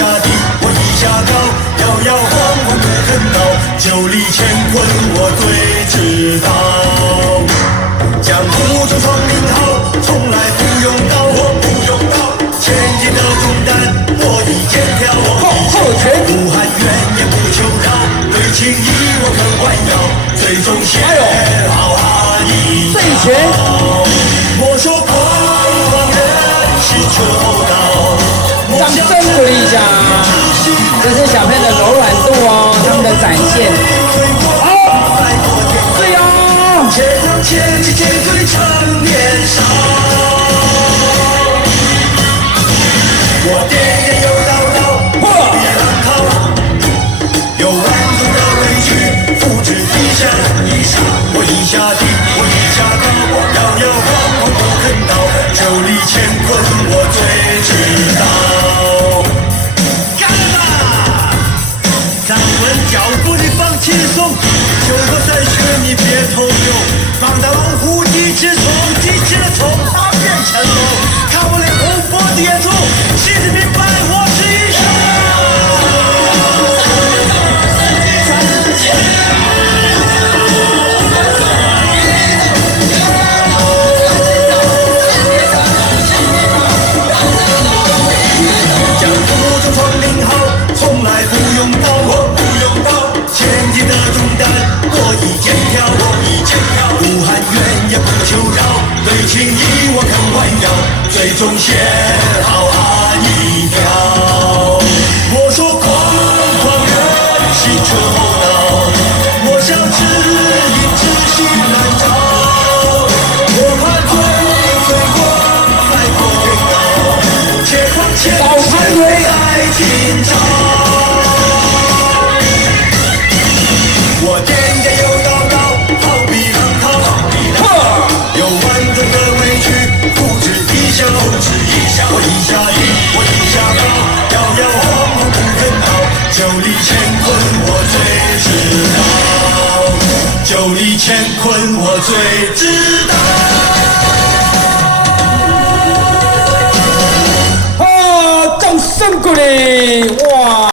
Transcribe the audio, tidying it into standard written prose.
下低，我一下高，摇摇晃晃不肯倒，九里乾坤我最知道。江湖中闯名号，从来不用刀，我不用刀，千斤的重担我一肩挑，不喊冤也不求饶，对情义我肯弯腰，最终写好汉一条。我说狂狂人是秋刀，掌声鼓励一下，这是小朋友的柔软度哦，他们的展现。对哦，且让千骑千岁成年少。我颠颠又倒倒，别浪涛，有万种的委屈，复制地下一下，我一下低，我一下高，摇摇晃晃不肯倒，九里乾坤我最知道。干吧！站稳脚步你放轻松，秋后再学你别偷溜，放大老虎一只虫，机器的虫它变成龙，看我脸红脖子也痛，心里明白我是英雄。江湖中闯名号，从来不用刀，我不用刀，千斤的重担我一肩挑，不喊冤也不求饶，对情义我肯弯腰，最终写好汉一条。我说狂狂人心春后脑，我想知音知心难找，我怕追过再过云高，且况千岁在今朝。我颠颠又倒倒，好比浪涛，有万种的委屈，复制一下，我一下低，我一下高，摇摇晃晃不肯倒，九里乾坤我最知道，九里乾坤我最知道。